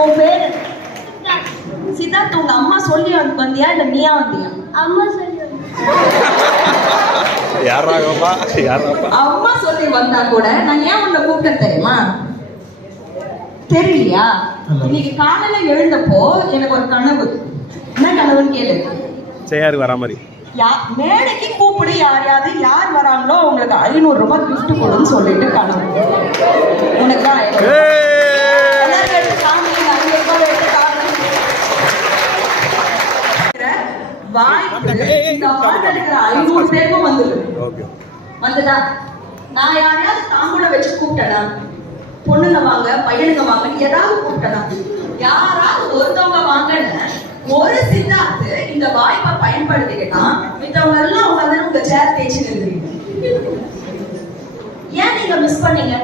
உன் பேரு சித்தார்த். உங்க அம்மா சொல்லி வந்தியா இல்ல நீயா வந்தியா? அம்மா சொல்லி அம்மா சொல்லி வந்தா கூட நான் ஏன் உன்னை கூப்பிட்டேன் தெரியுமா? தெரியலையா? இன்னைக்கு காலையில எழுந்தப்போ எனக்கு ஒரு கனவு. என்ன கனவுன்னு கேளு. சேயாரு வரா மாதிரி மேடைக்கு கூப்பிடு, யாரையாவது யார் வராங்களோ அவங்களுக்கு 500 ரூபாய் கிஃப்ட் கொடுன்னு சொல்லிட்டு கனவு. உனக்கு தான் வாய்ப்பு இந்த ஹால்ல இருக்கிற 500 பேருக்கும் வந்துதா? நான் யாரையாவது தாம்பூல வச்சு கூப்பிட்டேனா? பொண்ணுங்க வாங்க பையனுங்க வாங்க ஏதாவது கூப்பிட்டேனா? யாராவது ஒருத்தவங்க வாங்கன்னு ஒரு சித்தார்த்து இந்த வாய்ப்பை பயன்படுத்திக்கிட்டா மித்தவங்க எல்லாம் உட்காந்து உங்க சேர் தேய்ச்சி நிறுவீங்க. ஏன் நீங்க மிஸ் பண்ணீங்க?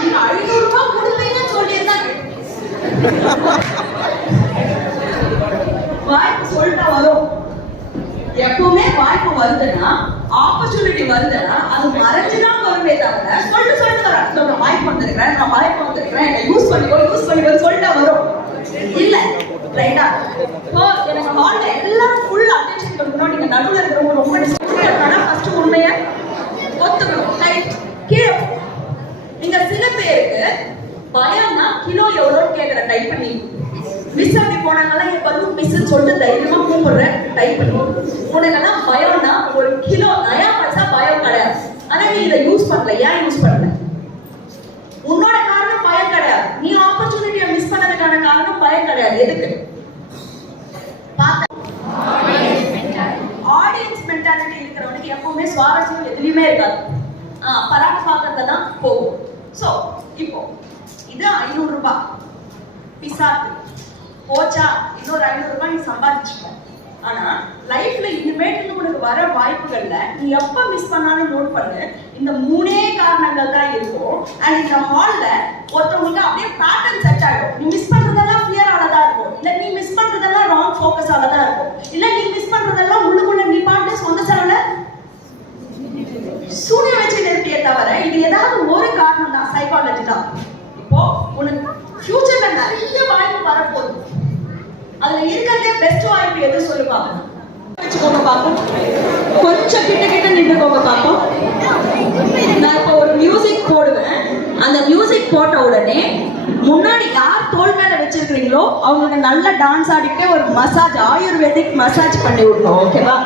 நீங்க 500 ரூபாய் கொடுப்பீங்கன்னு சொல்லியிருந்தாங்க. வாய்ப்பு சொல்லிட்டா வரும். எப்பவுமே வாய்ப்பு வருதுன்னா, ஆப்பர்ச்சுனிட்டி வருதுன்னா அது மறைஞ்சுதான் வருமே தவிர சொல்லிட்டு வர வாய்ப்பு வந்திருக்கிறேன், நான் வாய்ப்பு வந்திருக்கிறேன், என்னை யூஸ் பண்ணிக்கோ சொல்லிட்டா வரும் இல்ல. ரைட்டா? எனக்கு ஹால்ல எல்லாம் ஃபுல் அட்டென்ஷன் கொடுக்கணும். நீங்க நடுவில் இருக்கிறவங்க ரொம்ப டிஸ்டர்ப் ஃபர்ஸ்ட் உண்மையை ஒத்துக்கணும். ரைட்? கீழே நீங்க சில பேருக்கு பயம்னா கிலோ எவ்வளோன்னு கேட்குற டைப் பண்ணி மிஸ் அப்படி போனாங்கலாம் என் பல்லு மிஸ்ன்னு சொல்லிட்டு தைரியமா கூப்பிடுறேன் டைப் பண்ணி. உனக்கெல்லாம் பயம்னா ஒரு கிலோ நயா பைசா பயம் கிடையாது. ஆனா நீ இதை யூஸ் பண்ணல. ஏன் யூஸ் பண்ணல? உன்னோட காரணம் பயம் கிடையாது. நீ ஆப்பர்ச்சுனிட்டியை மிஸ் பண்ணதுக்கான காரணம் பயம் கிடையாது. எதுக்கு? ஆடியன்ஸ் மென்டாலிட்டி இருக்கிறவனுக்கு எப்பவுமே சுவாரஸ்யம் எதுலையுமே இருக்காது. பராம பார்க்கறதுதான் போகும். சோ இப்போ இது 500 ரூபாய் பிசாத்து போச்சா, இன்னொரு 500 ரூபாய் நீ சம்பாதிச்சுக்க. ஆனா லைஃப்ல இனிமேட்டு உனக்கு வர வாய்ப்புகள்ல நீ எப்ப மிஸ் பண்ணாலும் நோட் பண்ணு. இந்த 3 காரணங்கள் தான் இருக்கும். அண்ட் இந்த ஹால்ல ஒருத்தவங்களுக்கு அப்படியே பேட்டர்ன் செட் ஆகும். நீ மிஸ் பண்றதெல்லாம் ஃபியரால தான் இருக்கும், இல்ல நீ மிஸ் பண்றதெல்லாம் ராங் ஃபோக்கஸால தான் இருக்கும், இல்ல நீ மிஸ் பண்றதெல்லாம் உள்ளுக்குள்ள நீ பாட்டு சொந்த செலவுல சூரிய வச்சு நிறுத்தியே தவிர இது ஏதாவது ஒரு காரணம் தான். சைக்காலஜி தான். இப்போ உனக்கு ஃபியூச்சர்ல நிறைய வாய்ப்பு வரப்போகுது. அதுல இருக்கிறதே பெஸ்ட் வாய்ப்பு எது சொல்லுவாங்க? வச்சுக்கோங்க பாப்போம். கொஞ்சம் கிட்ட நின்றுக்கோங்க பாப்போம். நான் இப்போ ஒரு மியூசிக் போடுவேன். அந்த மியூசிக் போட்ட உடனே முன்னாடி யார் தோல் மேல வச்சிருக்கீங்களோ அவங்களுக்கு நல்ல டான்ஸ் ஆடிக்கிட்டே ஒரு மசாஜ், ஆயுர்வேதிக் மசாஜ் பண்ணி விடணும். ஓகேவா?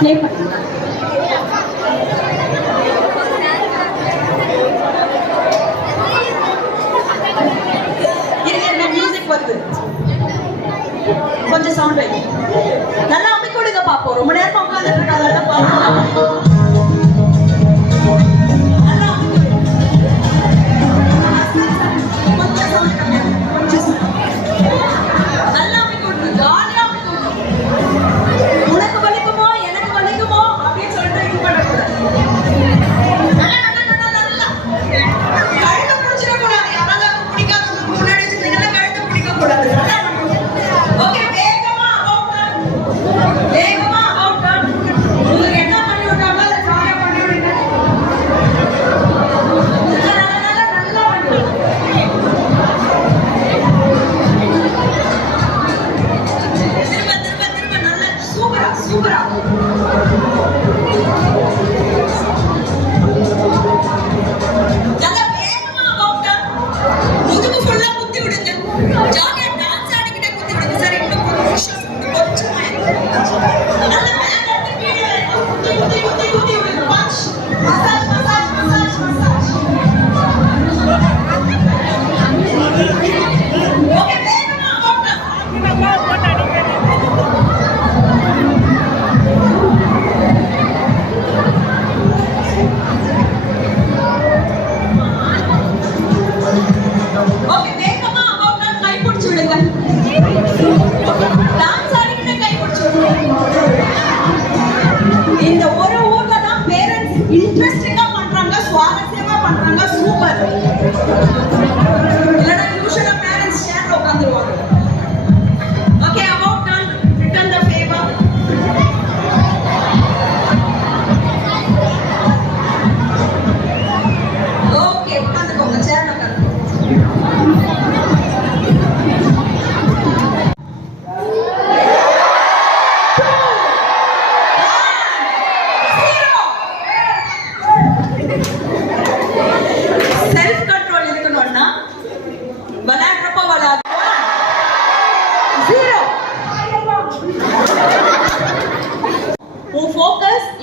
ப்ளே பண்ணுங்க. மியூசிக் வருது, கொஞ்சம் சவுண்ட் வைங்க. நல்லா அமைக்க விடுங்க பாப்போம். ரொம்ப நேரம் உட்காந்துட்டு இருக்காங்க. பாப்போம்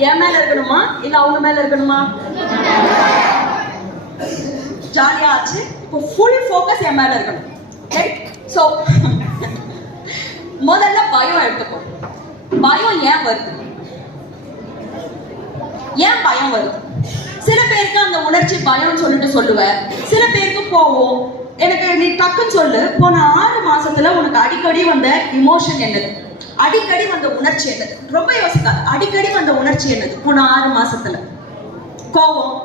என் மேல இருக்கணுமா இல்ல அவங்க மேல இருக்கணுமா? ஜாலியா ஆச்சு. இப்போ ஃபுல் ஃபோக்கஸ் என் மேல இருக்கணும். சோ முதல்ல பயம் எடுத்துக்கோ. பயம் ஏன் வருது? ஏன் பயம் வருது? சில பேருக்கு அந்த உணர்ச்சி பயம் சொல்லிட்டு சொல்லுவேன், சில பேருக்கு போவோம். எனக்கு நீ டக்குன்னு சொல்லு, போன 6 மாசத்துல உனக்கு அடிக்கடி வந்த இமோஷன் என்னது? அடிக்கடி வந்த உணர்ச்சி என்னது? ரொம்ப யோசிக்காது. அடிக்கடி வந்த உணர்ச்சி என்னது போன 6 மாசத்துல? கோபம்,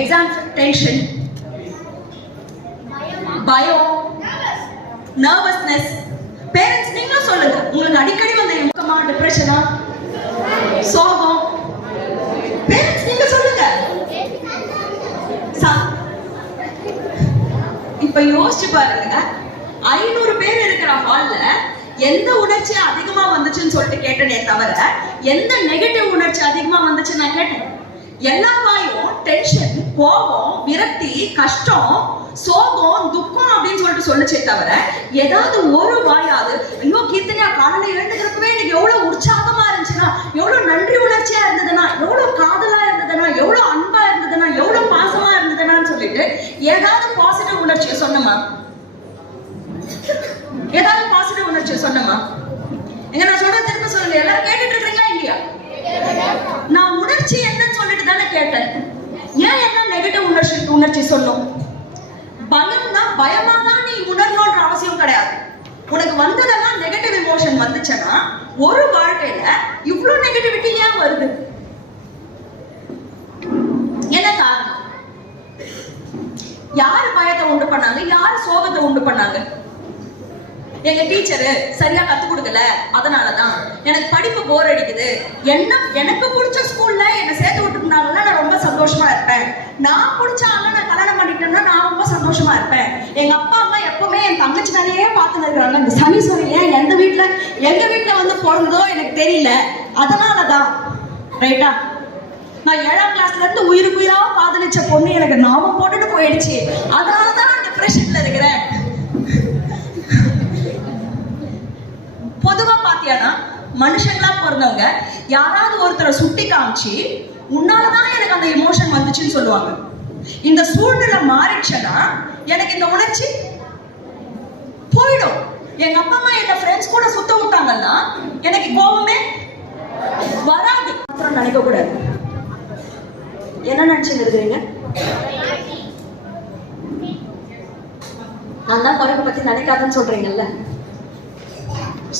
எக்ஸாம் டென்ஷன், பயம், நர்வஸ்னஸ். பேரண்ட்ஸ் நீங்களும் சொல்லுங்க, உங்களுக்கு அடிக்கடி வந்த இமோஷனா, டிப்ரெஷனா, சோகம்? பேரண்ட்ஸ் நீங்க சொல்லுங்க. இப்ப யோசிச்சு பாருங்க, 500 பேர் இருக்கிற ஹால்ல எந்த உணர்ச்சி அதிகமா வந்துச்சுன்னு சொல்லிட்டு கேட்டனே தவிர எந்த நெகட்டிவ் உணர்ச்சி அதிகமா வந்துச்சு நான் கேட்டேன். எல்லா வாயும் டென்ஷன், கோபம், விரக்தி, கஷ்டம், சோகம், துக்கம் அப்படின்னு சொல்லிட்டு சொல்லுச்சே தவிர ஏதாவது ஒரு வாயாவது ஐயோ கீர்த்தனையா காலையில எழுந்துக்கிறப்பவே எனக்கு எவ்வளவு உற்சாகமா இருந்துச்சுன்னா, எவ்வளவு நன்றி உணர்ச்சியா இருந்ததுன்னா, எவ்வளவு காதலா இருந்ததுன்னா, எவ்வளவு அன்பா இருந்ததுன்னா, எவ்வளவு பாசமா இருந்ததுன்னு சொல்லிட்டு ஏதாவது பாசிட்டிவ் உணர்ச்சியை சொன்னமா? ஏதாவது பாசிட்டிவ் உணர்ச்சியை சொன்னமா? எங்க நான் சொல்ற திரும்ப சொல்லுங்க. எல்லாரும் கேட்டுட்டு இருக்கீங்களா இல்லையா? நான் உணர்ச்சி என்னன்னு சொல்லிட்டு தானே கேட்டேன். ஏன் என்ன நெகட்டிவ் உணர்ச்சி சொல்லும்? பயம்னா பயமா தான் நீ உணரணும்ன்ற அவசியம் கிடையாது. உனக்கு வந்ததெல்லாம் நெகட்டிவ் இமோஷன் வந்துச்சுன்னா ஒரு வாழ்க்கையில இவ்வளவு நெகட்டிவிட்டி ஏன் வருது? என்ன காரணம்? யாரு பயத்தை உண்டு பண்ணாங்க? யாரு சோகத்தை உண்டு பண்ணாங்க? எங்க டீச்சரு சரியா கத்து கொடுக்கல, அதனாலதான் எனக்கு படிப்பு போர் அடிக்குது. எனக்கு பிடிச்ச ஸ்கூல்ல என்ன சேர்த்து விட்டுருந்தாங்கன்னா நான் ரொம்ப சந்தோஷமா இருப்பேன். நான் பிடிச்ச ஆள நான் கல்யாணம் பண்ணிட்டேன்னா நான் ரொம்ப சந்தோஷமா இருப்பேன். எங்க அப்பா அம்மா எப்பவுமே என் தங்கச்சி வேலையே பார்த்துன்னு இருக்கிறாங்க. இந்த சனி சூரியன் எங்க வீட்டுல வந்து பிறந்ததோ எனக்கு தெரியல, அதனாலதான். ரைட்டா? நான் 7ஆம் கிளாஸ்ல இருந்து உயிரா காதலிச்ச பொண்ணு எனக்கு நாம போட்டுட்டு போயிடுச்சு, அதனாலதான் டிப்ரெஷன்ல இருக்கிறேன். பொதுவா பாத்தியானா மனுஷங்களா பிறந்தவங்க யாராவது ஒருத்தரை சுட்டி காமிச்சு உன்னாலதான் எனக்கு அந்த இமோஷன் வந்துச்சுன்னு சொல்லுவாங்க. இந்த சூழ்நிலை மாறிடுச்சுன்னா எனக்கு இந்த உணர்ச்சி போயிடும். எங்க அப்பா அம்மா என்ன ஃப்ரெண்ட்ஸ் கூட சுத்த விட்டாங்கன்னா எனக்கு கோபமே வராது. நினைக்க கூடாது. என்ன நினைச்சுன்னு இருக்கிறீங்க? நான் தான் குறைக்க பத்தி நினைக்காதுன்னு சொல்றீங்கல்ல.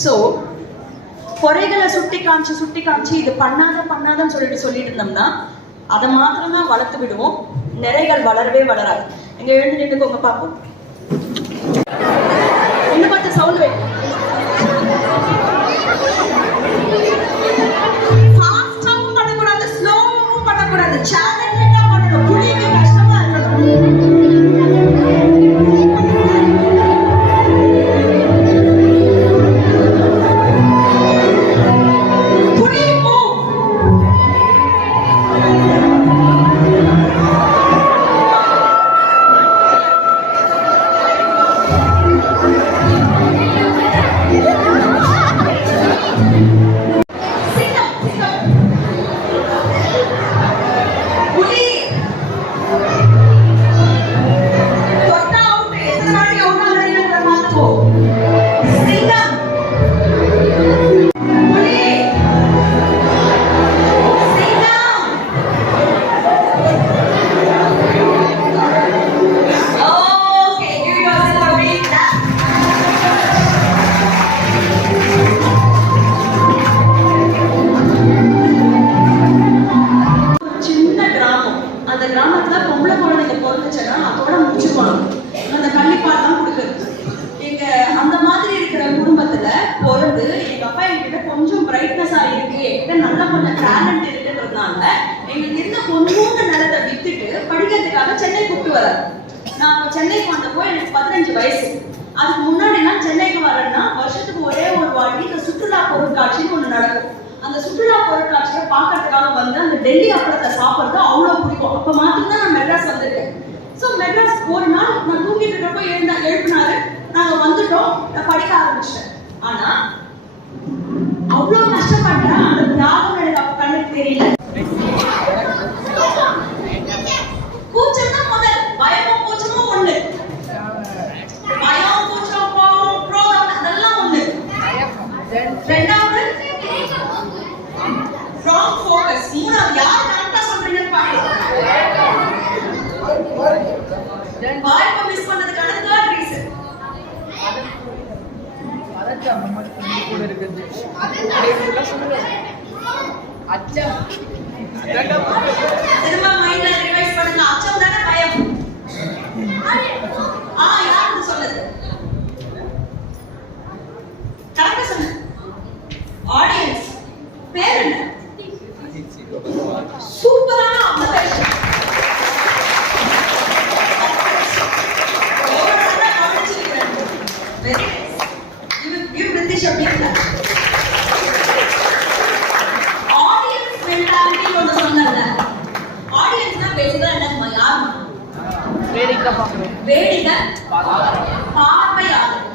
சோ குறைகளை சுட்டி காமிச்சு இது பண்ணாதன்னு சொல்லிட்டு இருந்தோம்னா அதை மாத்திரம் தான் வளர்த்து விடுவோம். நிறைகள் வளரவே வளராது. எங்க எழுந்து நின்றுக்கோங்க பாப்போம். இன்னும் கொஞ்சம் சவுண்ட் வை. ஃபாஸ்டாவும் பண்ணக்கூடாது, ஸ்லோவும் பண்ணக்கூடாது. சேலஞ்சா பண்ணணும். புரியுது? கஷ்டமா இருக்கணும். கொஞ்சம் பிரைட்னஸா இருக்கு, என்கிட்ட நல்ல கொஞ்சம் டேலண்ட் இருக்குன்றதுனால எங்களுக்கு இருந்த கொஞ்சோண்டு நிலத்தை வித்துட்டு படிக்கிறதுக்காக சென்னை கூப்பிட்டு வராரு. நான் சென்னைக்கு வந்தப்போ எனக்கு 15 வயசு. அதுக்கு முன்னாடி நான் சென்னைக்கு வரேன்னா வருஷத்துக்கு ஒரே ஒரு வாட்டி இந்த சுற்றுலா பொருட்காட்சின்னு ஒண்ணு நடக்கும். அந்த சுற்றுலா பொருட்காட்சியை பார்க்கறதுக்காக வந்து அந்த டெல்லி அப்பளத்தை சாப்பிட்றது அவ்வளோ பிடிக்கும். அப்போ மாத்திரம் தான் நான் மெட்ராஸ் வந்திருக்கேன். ஸோ மெட்ராஸ் ஒரு நாள் நான் தூங்கிட்டு இருக்கப்போ எழுப்பினாரு, நாங்க வந்துட்டோம், நான் படிக்க ஆரம்பிச்சிட்டேன். ஆனா அவ்வளவு கஷ்டப்பட்டேன். அந்த ரெண்டாவது wrong focus. மூணாவது யார் கரெக்டா சொல்றீங்கன்னு பாக்கலாம். வாய்ப்பை மிஸ் பண்ணதுக்கான third reason. அச்சா நம்ம கூட இருக்குது அச்சா திரும்ப மைண்ட்ல ரிவைஸ் பண்ணுங்க. அச்சம் தானே பயம். யாரு சொன்னது? கரெக்டா சொன்ன ஆடியன்ஸ் பேர் என்ன? சூப்பரான observation. Very nice. You British அப்படினா ஆடியன்ஸ் மென்டாலிட்டி ஒன்னு சொன்னல. ஆடியன்ஸ்னா பேசிக்கலா என்ன யார்? வேடிக்கை பார்க்கணும். வேடிக்கை பார்வையாளர்.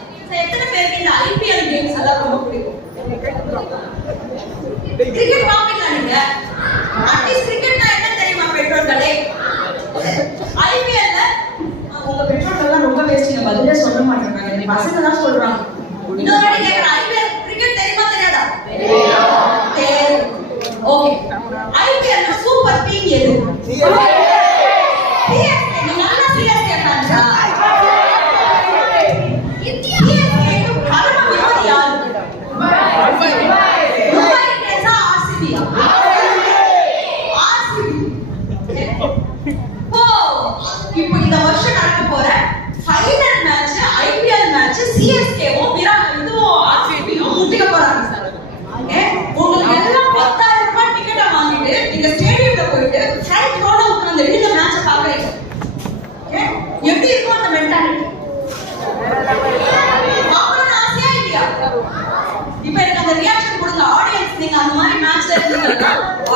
எத்தனை பேருக்கு இந்த ஐபிஎல் கேம்ஸ் எல்லாம் ரொம்ப பிடிக்கும்? கிரிக்கெட் பாப்பீங்களா நீங்க? அட்லீஸ்ட் கிரிக்கெட்னா என்ன தெரியுமா பெட்ரோல்களே? ஐபிஎல்ல உங்க பெட்ரோல் எல்லாம் ரொம்ப வேஸ்டிங்க. பதிலே சொல்ல மாட்டேங்கிறாங்க. இந்த பசங்க தான் சொல்றாங்க. இன்னொரு வாட்டி கேக்குற ஐபிஎல் கிரிக்கெட் தெரியுமா தெரியாதா? தெரியும். ஓகே. ஐபிஎல்ல சூப்பர் டீம் எது? சிஎஸ்கே. நீங்க நல்லா சிஎஸ்கே ஃபேன்ஸா? இப்போ இந்த வருஷம் நடக்க போற ஃபைனல் மேட்ச் ஐபிஎல் மேட்ச் சிஎஸ்கேவும் இதுவும் ஆர்சிபியும் முட்டிக்க போறாங்க சார். ஓகே, உங்களுக்கு எல்லாம் 10,000 ரூபாய் டிக்கெட்டை வாங்கிட்டு நீங்க ஸ்டேடியம்ல போயிட்டு ஃப்ரண்ட் ரோல உட்கார்ந்து இந்த மேட்சை பாக்குறீங்க. ஓகே, எப்படி இருக்கும் அந்த மென்டாலிட்டி? பாக்கணும்னு ஆசையா இல்லையா? இப்போ எனக்கு அந்த ரியாக்ஷன் கொடுங்க. ஆடியன்ஸ் நீங்க அந்த மாதிரி மேட்ச்ல இருந்தீங்கன்னா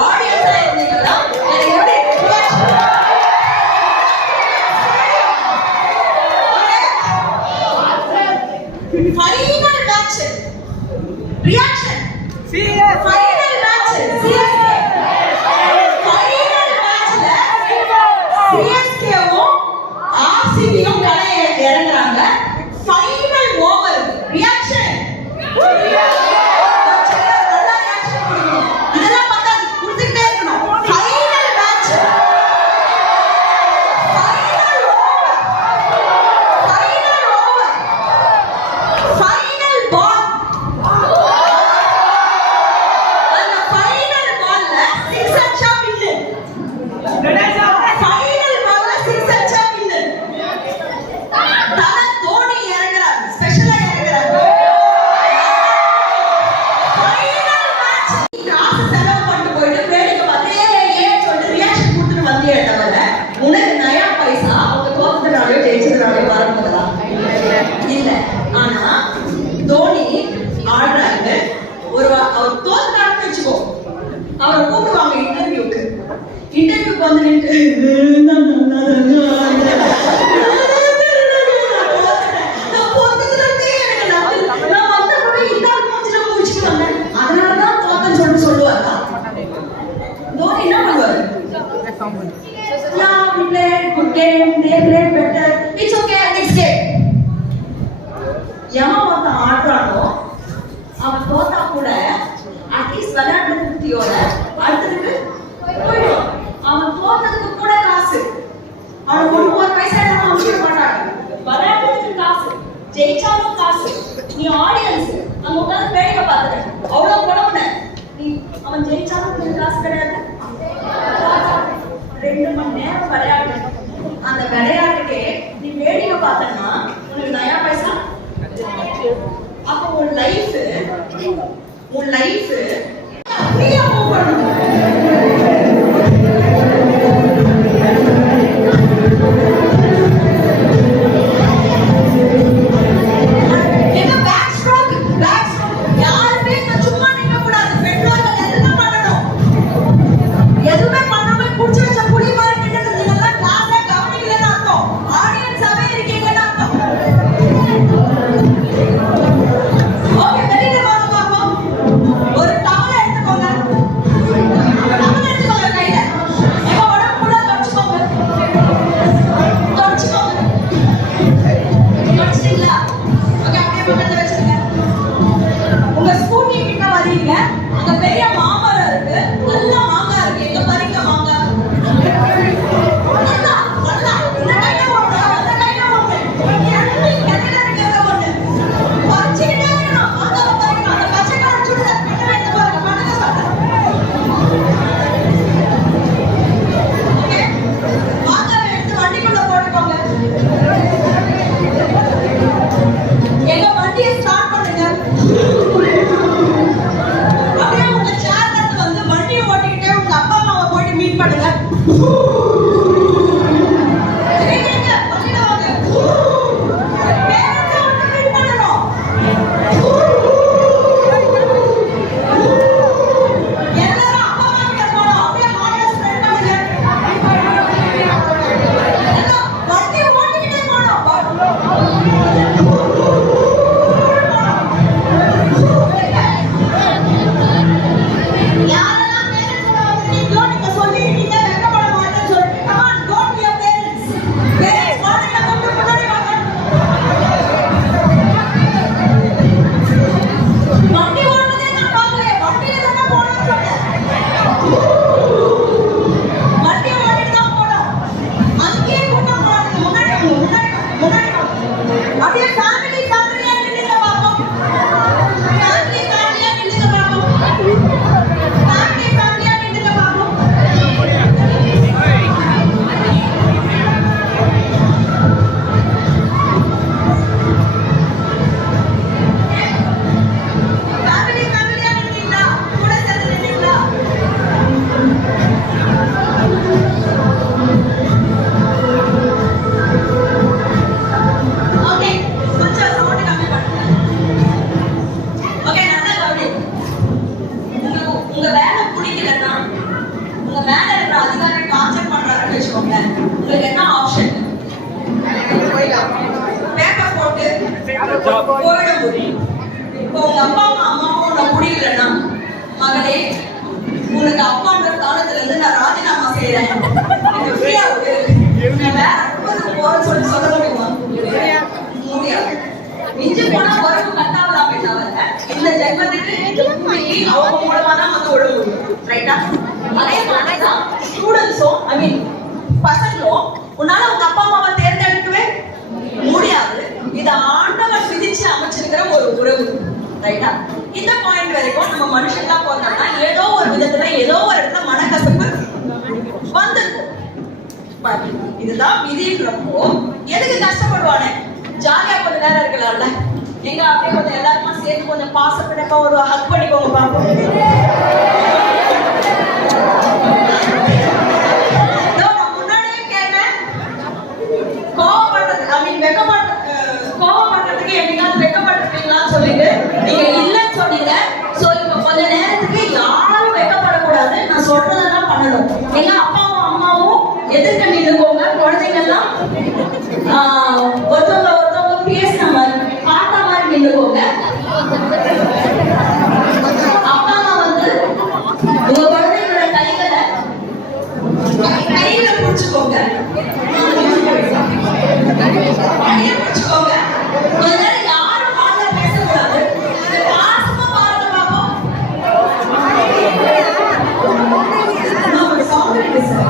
ஆடியன்ஸா இருந்தீங்கன்னா எனக்கு எப்படி reaction? Final match reaction final match CSK final matchல CSK வும் RCB யும் களத்துல இறங்குறாங்க. final over reaction நல்லா reaction கொடுக்கணும். இதெல்லாம் பார்த்தா கொடுத்துட்டே இருக்கணும். final match final ball. அந்த final ballல 6 அடிச்சா win. final ballல 6 அடிச்சா win. தல தோனி இறங்குறாரு. ஸ்பெஷலா இறங்குறாரு. final match காசு செலவு பண்ணிட்டு போயிட்டு வேடிக்கை பார்த்து ஏன் சொல்லிட்டு ரியாக்ஷன் கொடுத்துட்டு வந்தியே தவிர உனக்கு நயா பைசா அவங்க தோத்துனாலே ஜெயிச்சதுனாலே வரப்போதா? இல்ல. ஆனா தோனி ஆடுறாங்க. அவர் தோத்தாருன்னு வச்சுக்கோ, அவரை கூப்பிடுவாங்க இன்டர்வியூக்கு. இன்டர்வியூக்கு வந்து நின்று அதனாலதான் தோத்தன்னு சொல்லிட்டு சொல்லுவாரா? தோனி என்ன பண்ணுவாரு? Yeah, we played good game, they played better. It's okay, next game. எவன் ஒருத்தன் ஆடுறானோ அவன் தோத்தா கூட அட்லீஸ்ட் விளையாட்டு திருப்தியோட அடுத்ததுக்கு போயிடும். அவன் தோத்ததுக்கு கூட காசு. அவன் ஒரு பைசா அமைச்சிட மாட்டாங்க. விளையாட்டுக்கு காசு, ஜெயிச்சாலும் காசு. நீ ஆடியன்ஸ் அங்க உட்காந்து வேடிக்கை பார்த்துட்ட அவ்வளவு பணம்னு நீ அவன் ஜெயிச்சாலும் உனக்கு காசு கிடையாது. 2 மணி நேரம் விளையாடு. அந்த விளையாட்டுக்கே நீ வேடிக்கை பார்த்தனா உனக்கு நயா பைசா. அப்ப உன் லைஃப் அப்படியே மூவ் பண்ணணும். என்ன பேக் ஸ்ட்ரோக் யாருமே சும்மா நிக்க கூடாது. பெட்ரோல் எல்லாம் பண்ணணும். எதுவுமே பண்ணாம குடிச்சு வச்ச புடி மாதிரி நின்னுட்டு எல்லாம் கிளாஸ்ல கவனிக்கலன்னு அர்த்தம். ஆடியன்ஸாவே இருக்கீங்கன்னு அர்த்தம். ஓகே, வெளியில வாங்க பாப்போம். ஒரு டவர் மகனே, உனக்கு அப்பான்ற ஸ்தானத்துல இருந்து நான் ராஜினாமா செய்யறேன். எனக்கு ஃப்ரீயா விடு. நான் வேற ஊருக்கு போறேன்னு சொல்ல முடியுமா? முடியாது. மிஞ்சி போனா உறவு கட்டாவலாமே தவிர இந்த ஜென்மத்துக்கு இந்த பூமிக்கு அவங்க மூலமா தான் வந்து விட முடியும். ரைட்டா? அதே மாதிரிதான் ஸ்டூடெண்ட்ஸும் பசங்களும் உன்னால உங்க அப்பா அம்மாவை தேர்ந்தெடுக்கவே முடியாது. இது ஆண்டவன் விதிச்சு அமைச்சிருக்கிற ஒரு உறவு. ரைட்டா? இந்த பாயிண்ட் வரைக்கும் நம்ம மனுஷங்களா போனோம்னா ஏதோ ஒரு விதத்துல ஏதோ ஒரு இடத்துல மனக்கசப்பு வந்திருக்கும். இதுதான் விதின்றப்போ எதுக்கு கஷ்டப்படுவானே? ஜாலியா கொஞ்சம் நேரம் இருக்கலாம்ல. எங்க அப்படியே கொஞ்சம் எல்லாருமா சேர்த்து கொஞ்சம் பாசப்படப்பா ஒரு ஹக் பண்ணிக்கோங்க பாப்போம். நான் முன்னாடியே கேட்டேன், கோவப்படுறது கோவப்படுறதுக்கு எப்படினாலும் வெக்கப்படுறீங்களான்னு சொல்லிட்டு நீங்க இல்லைன்னு சொன்னீங்க. சோ இப்ப கொஞ்ச நேரத்துக்கு யாரும் வெக்கப்படக்கூடாது. நான் சொல்றதெல்லாம் பண்ணணும். எங்க அப்பாவும் அம்மாவும் எதிர்க்க நின்றுக்கோங்க. குழந்தைங்க எல்லாம் ஒருத்தவங்க பேசின மாதிரி பார்த்த மாதிரி நின்றுக்கோங்க. அப்பா அம்மா வந்து உங்க குழந்தைங்களோட கையில பிடிச்சுக்கோங்க. கையில பிடிச்சுக்கோங்க. கொஞ்ச நேரம் யாரும் பாடல பேசக்கூடாது. பாசமா பாருங்க பாப்போம். ஒரு சவுண்ட் இருக்கு சார்.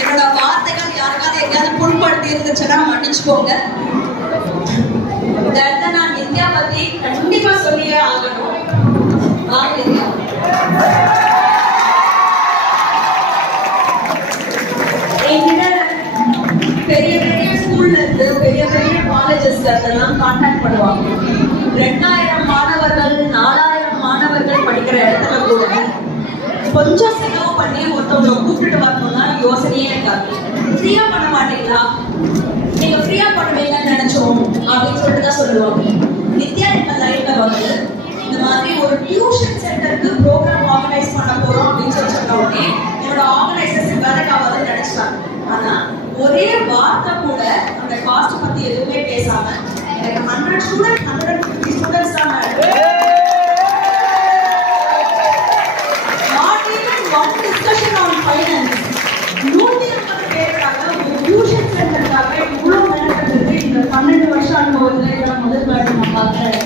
என்னோட வார்த்தைகள் யாருக்காவது எங்கேயாவது புண்படுத்தி இருந்துச்சுன்னா மன்னிச்சுக்கோங்க. இந்த இடத்த நான் நித்யா பத்தி கண்டிப்பா சொல்லியே ஆகணும். என்கிட்ட பெரிய பெரிய ஸ்கூல்ல இருந்து பெரிய பெரிய காலேஜஸ்ல இருந்தெல்லாம் கான்டாக்ட் பண்ணுவாங்க. 2000 மாணவர்கள் 4000 மாணவர்கள் படிக்கிற இடத்துல கூட கொஞ்சம் செலவு பண்ணி ஒருத்தவங்களை கூப்பிட்டு வரணும்னா யோசனையே இருக்காது. ஃப்ரீயா பண்ண மாட்டீங்களா? நீங்க ஃப்ரீயா பண்ணுவீங்கன்னு நினைச்சோம் அப்படின்னு சொல்லிட்டு தான் சொல்லுவாங்க. நித்யா இந்த லைஃப்ல வந்து இந்த மாதிரி ஒரு டியூஷன் சென்டருக்கு ப்ரோக்ராம் ஆர்கனைஸ் பண்ண போறோம் அப்படின்னு சொல்லி சொன்ன உடனே என்னோட ஆர்கனைசர்ஸ் வேலைக்கு ஆகாதுன்னு நினைச்சிட்டாங்க. ஆனா ஒரே வார்த்தை கூட அந்த காஸ்ட் பத்தி எதுவுமே பேசாம எனக்கு 100 ஸ்டூடெண்ட்ஸ் 150 ஸ்டூடெண்ட்ஸ் தான் discussion on finance. 150 பேருக்காக ஒரு டியூஷன் சென்டருக்காக இவ்வளவு மெனக்கெட்டு இந்த 12 வருஷம் அனுபவத்துல இதெல்லாம் முதல் வாட்டி நான் பார்த்தேன்.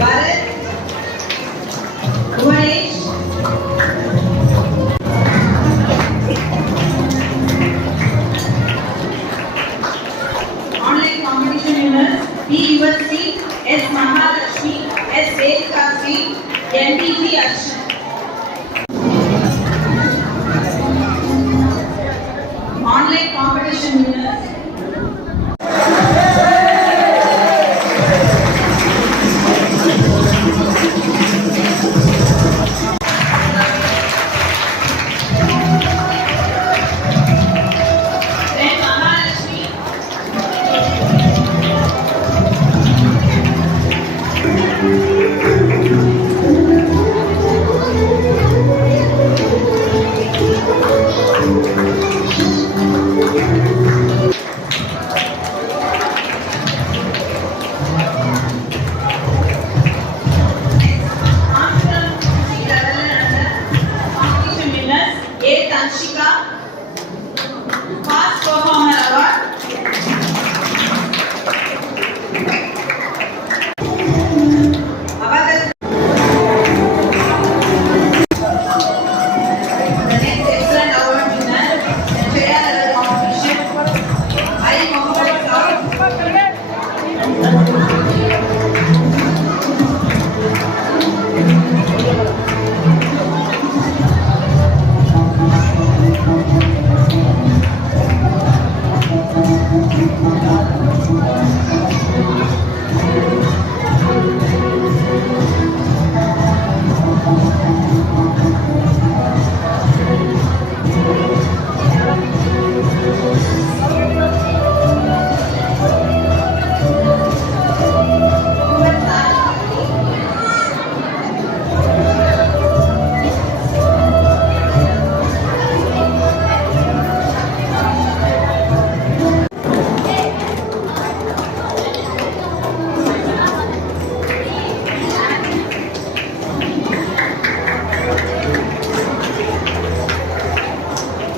Bharat, Bhuvanesh, online competition winners B. Yuvatri, S. Mahalakshmi, S. Vedkasri, NTG Arshan. Online competition winners then Mahalakshmi, competition winners A. Tanshika, Past Performer Award. Abacus. The next excellent award winner, Shreya level competition, I. Mohammed Saud.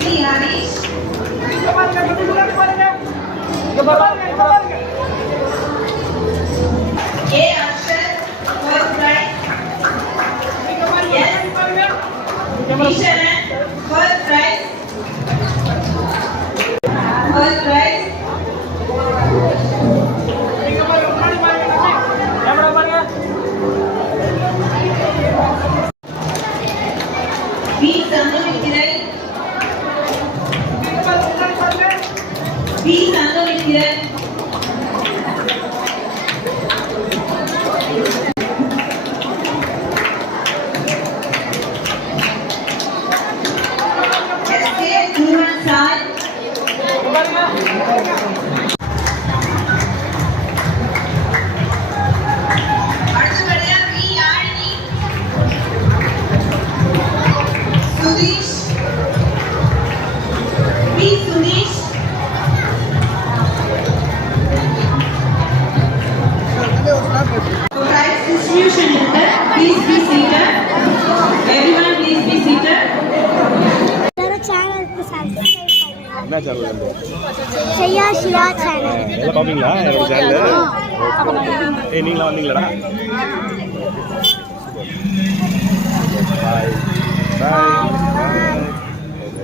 C. Harish, A. Akshay, first prize. S. Visharan, first prize. First prize. B. Sangamikiran, B. Sangamikiran. S.K. Durman Sai, அடுத்தபடியா B. Yazhini, Sudheesh, B. Sudheesh, for prize distribution is there. Please be seated. Everyone please be seated. சேனலுக்கு subscribe பண்ணுங்க. என்ன channel வந்து செய்யா Siva channel. எல்லாம் பார்ப்பீங்களா என்னோட channel? நீங்களா வந்தீங்களாடா?